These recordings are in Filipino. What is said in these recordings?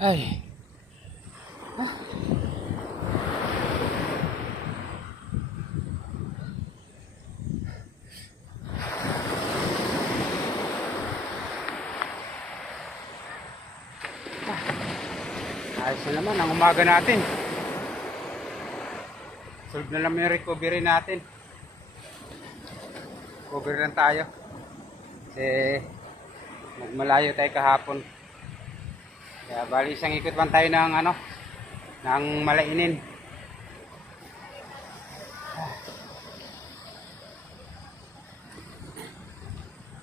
Ay. Ayos na naman ang umaga natin. Solve na naman yung recovery natin. Recovery lang tayo. Kasi magmalayo tayo kahapon. Kaya bali isang ikot lang tayo ng ng Malainin.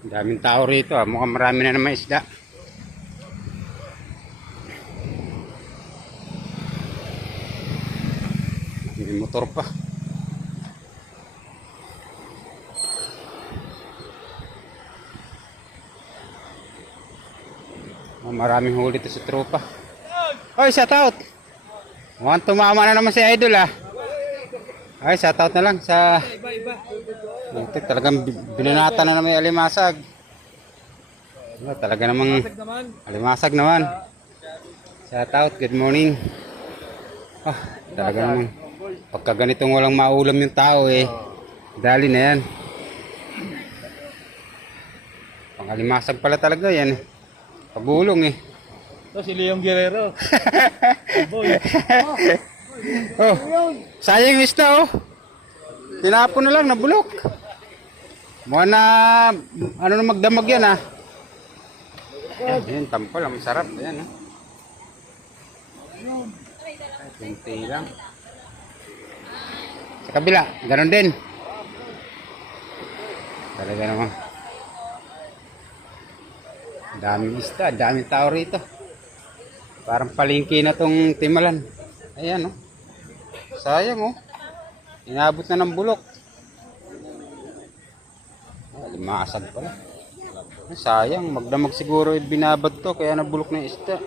Ang daming tao rito, mukhang marami na naman isda. May motor pa. Maraming huli ito sa tropa. Oy, shout out. Mukhang tumama na naman si Idol Ay, shout out na lang sa ito, talagang binanata na naman yung alimasag. Talaga namang alimasag naman. Shout out, good morning. Talaga namang pagka ganitong walang maulam yung tao dali na yan. Pangalimasag pala talaga yan Pagulong Ito si Leon Guerrero. Sayang yung isda Tinapon na lang, nabulok. Mukha na na magdamag yan Ayan, tampal, ang sarap. Ayan Kunti lang. Sa kabila, ganun din. Talaga naman. Daming isda, daming tao rito. Parang palengke na tong Timalan. Ayan Sayang Inabot na ng bulok. Limasag pala. Sayang, magdamag siguro binabad to kaya nabulok na yung isda.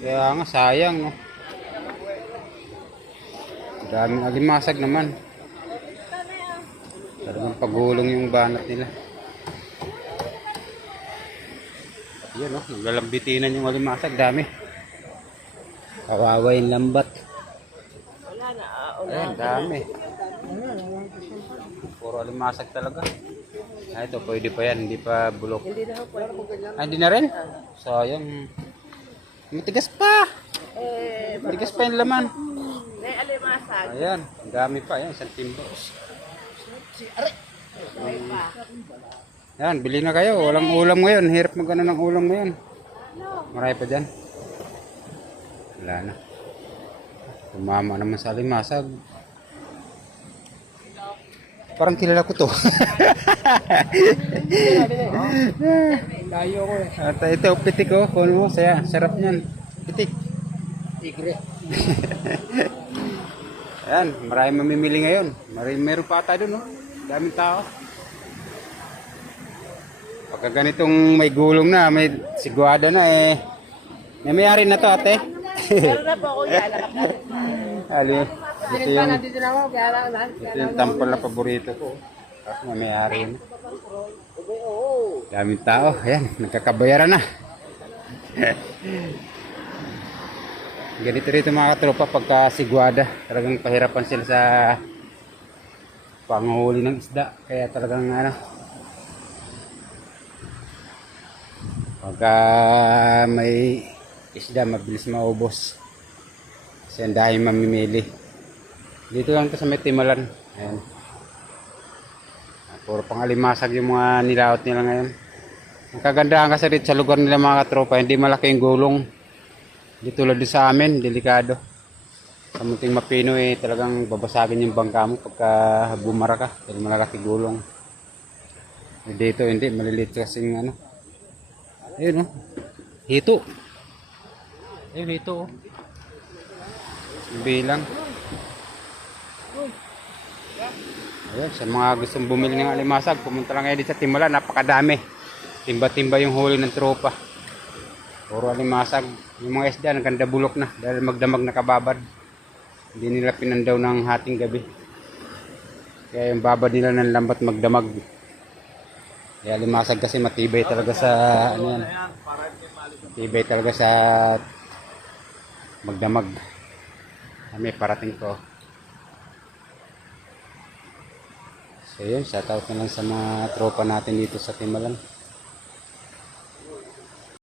Kaya nga sayang Daming alimasag naman. Talagang pagulong yung banat nila. Yan naglalambitinan yung alimasag, dami. Kawawa yung lambat. Ayan, dami. Puro alimasag talaga. Ito, pwede pa yan, hindi pa bulok. Hindi na rin? Sayang. Matigas pa. Matigas pa yung laman. Ayan, dami pa. Ayan, isang timbo. Yan, bili na kayo. Walang ulam ngayon. Hirap magano ng ulam ngayon. Marami pa dyan. Wala na. Tumama naman sa alimasag. Parang kilala ko to. Layo ko Ito, pitik Kuno mo, sarap niyan. Pitik. Tigre. Ayan, marami mamimili ngayon. Meron pa ata doon Daming tao. Pagka ganitong may gulong na, may sigwada na may mayari na to, ate. Meron na po ako ilalakap natin. Ito yung tampal na paborito ko. Tapos may mayari na. Daming tao. Ayan, nagkakabayaran na. Ganito rito mga katropa pagka sigwada. Talagang pahirapan sila sa panghuli ng isda. Kaya talagang pagka may isda mabilis maubos. Kasi ang dahil mamimili. Dito lang ito sa may Timalan. Ayan. Puro pangalimasag yung mga nilaot nila ngayon. Ang kagandahan kasi dito sa lugar nila mga katropa, hindi malaki yung gulong. Hindi tulad din sa amin, delikado. Sa munting mapino talagang babasagin yung bangka mo pagka bumara ka. Dahil malalaki gulong. Dito hindi, maliliit kasing ayun hito. Ayun hito bilang. Ayun, sa mga gustong bumili ng alimasag, pumunta lang kayo dito sa Timalan, napakadami. Timba-timba yung huli ng tropa. Puro alimasag. Yung mga isda, naganda bulok na dahil magdamag na kababad. Hindi nila pinandaw ng hating gabi. Kaya yung babad nila ng lambat magdamag. Kaya alimasag kasi matibay talaga sa yan. Tibay talaga sa magdamag. Kami parating ko. So yun, shoutout na lang sa mga tropa natin dito sa Timalan.